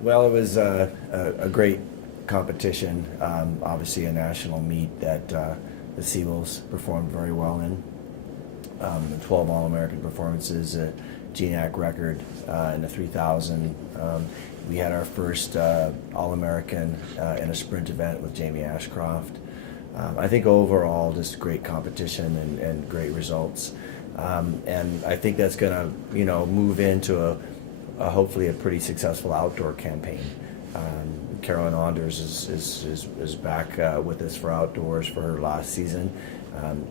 Well, it was a great competition. Obviously, a national meet that the Seawolves performed very well in. 12 All-American performances, a GNAC record in the 3,000. We had our first All-American in a sprint event with Jamie Ashcroft. I think overall, just great competition and great results. And I think that's going to, move into hopefully a pretty successful outdoor campaign. Carolyn Anders is back with us for outdoors for her last season.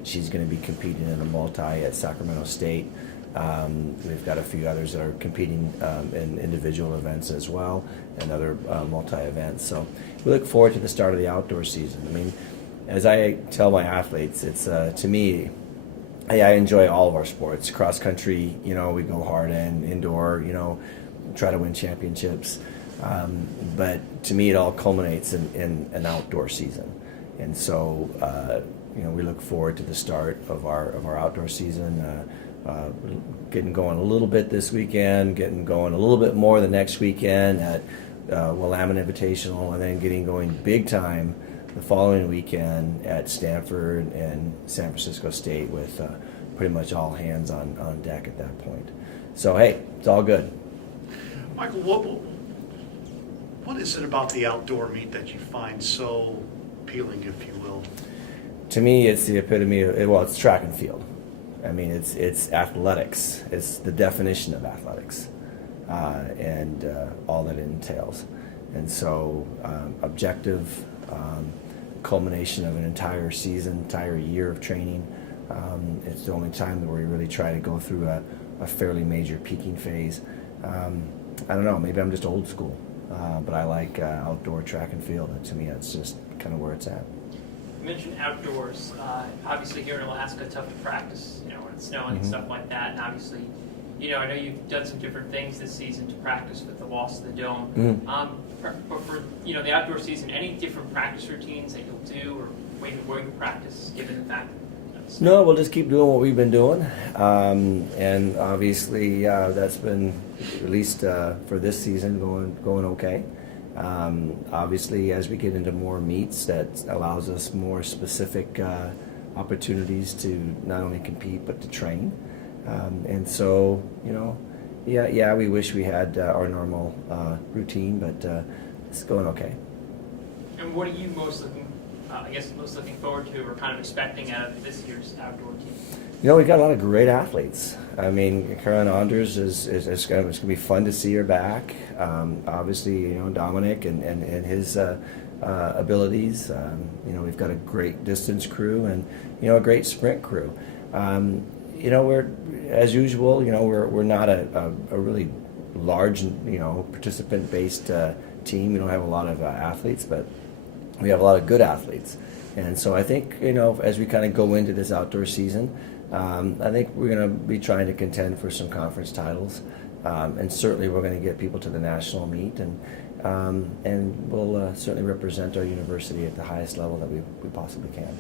She's going to be competing in a multi at Sacramento State. We've got a few others that are competing in individual events as well and other multi events. So we look forward to the start of the outdoor season. I mean, as I tell my athletes, it's to me, hey, I enjoy all of our sports. Cross country, we go hard in. Indoor, try to win championships. But to me, it all culminates in an outdoor season. And so, we look forward to the start of our outdoor season. Getting going a little bit this weekend, getting going a little bit more the next weekend at Willamette Invitational, and then getting going big time the following weekend at Stanford and San Francisco State with pretty much all hands on deck at that point. So, hey, it's all good. Michael, what is it about the outdoor meet that you find so appealing, if you will? To me, it's the epitome of, it's track and field. I mean, it's athletics. It's the definition of athletics and all that it entails. And so objective, culmination of an entire season, entire year of training. It's the only time where we really try to go through a fairly major peaking phase. I don't know, maybe I'm just old school, but I like outdoor track and field. And to me, that's just kind of where it's at. You mentioned outdoors. Obviously here in Alaska, tough to practice, when it's snowing and stuff like that. And obviously, I know you've done some different things this season to practice with the loss of the dome. But for the outdoor season, any different practice routines that you'll do or maybe where you practice, given the fact? No, we'll just keep doing what we've been doing. And obviously that's been, at least for this season, going okay. Obviously, as we get into more meets, that allows us more specific opportunities to not only compete but to train. And so, we wish we had our normal routine, but it's going okay. And what are you most looking forward to or kind of expecting out of this year's outdoor team? We've got a lot of great athletes. I mean, Karen Anders is going to be fun to see her back. Obviously, Dominik and his abilities. We've got a great distance crew and a great sprint crew. We're, as usual, we're not a really large participant-based team. We don't have a lot of athletes, but we have a lot of good athletes. And so I think as we kind of go into this outdoor season, I think we're going to be trying to contend for some conference titles, and certainly we're going to get people to the national meet, and we'll certainly represent our university at the highest level that we possibly can.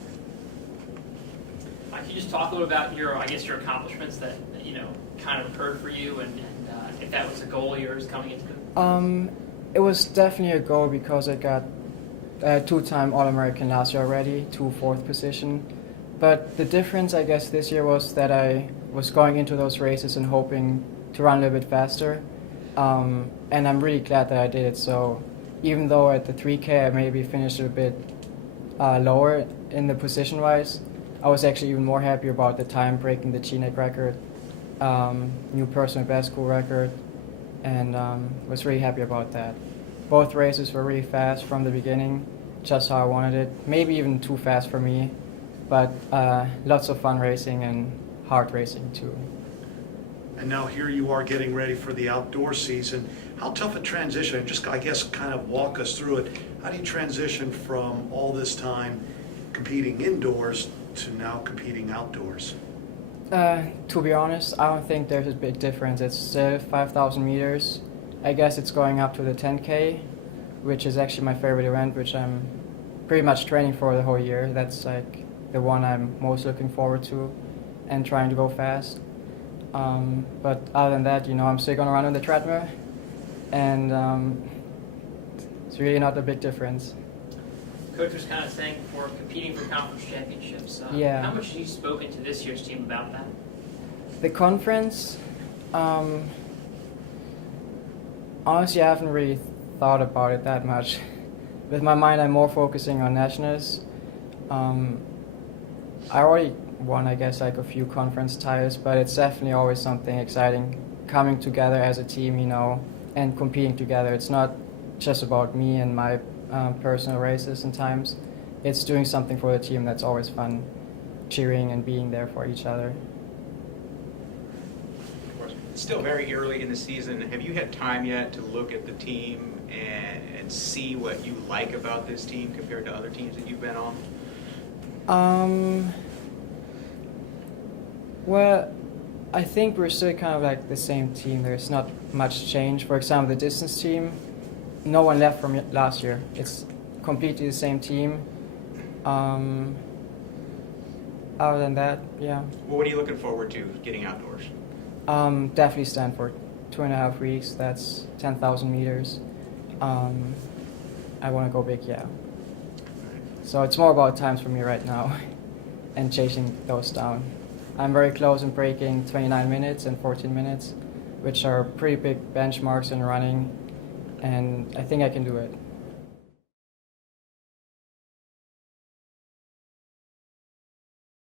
Can you just talk a little about your accomplishments that kind of occurred for you, and if that was a goal of yours coming into it? It was definitely a goal because I got two-time All-American last year already, 2 4th position. But the difference, I guess, this year was that I was going into those races and hoping to run a little bit faster. And I'm really glad that I did it. So even though at the 3K I maybe finished a bit lower in the position-wise, I was actually even more happy about the time breaking the GNAC record, new personal best school record, and was really happy about that. Both races were really fast from the beginning, just how I wanted it. Maybe even too fast for me, but lots of fun racing and hard racing too. And now here you are getting ready for the outdoor season. How tough a transition? Just, I guess, kind of walk us through it. How do you transition from all this time competing indoors to now competing outdoors? To be honest, I don't think there's a big difference. It's still 5,000 meters. I guess it's going up to the 10K, which is actually my favorite event, which I'm pretty much training for the whole year. That's like the one I'm most looking forward to and trying to go fast. But other than that, I'm still going to run on the treadmill. And it's really not a big difference. Coach was kind of saying before competing for conference championships. Yeah. How much have you spoken to this year's team about that? The conference, honestly, I haven't really thought about it that much. With my mind, I'm more focusing on nationals. I already won, I guess, like a few conference titles, but it's definitely always something exciting coming together as a team, you know, and competing together. It's not just about me and my personal races and times. It's doing something for the team that's always fun, cheering and being there for each other. It's still very early in the season. Have you had time yet to look at the team and see what you like about this team compared to other teams that you've been on? Well, I think we're still kind of like the same team. There's not much change. For example, the distance team, no one left from last year. It's completely the same team. Other than that, yeah. Well, what are you looking forward to getting outdoors? Definitely Stanford. 2.5 weeks, that's 10,000 meters. I want to go big, yeah. So it's more about times for me right now and chasing those down. I'm very close in breaking 29 minutes and 14 minutes, which are pretty big benchmarks in running, and I think I can do it.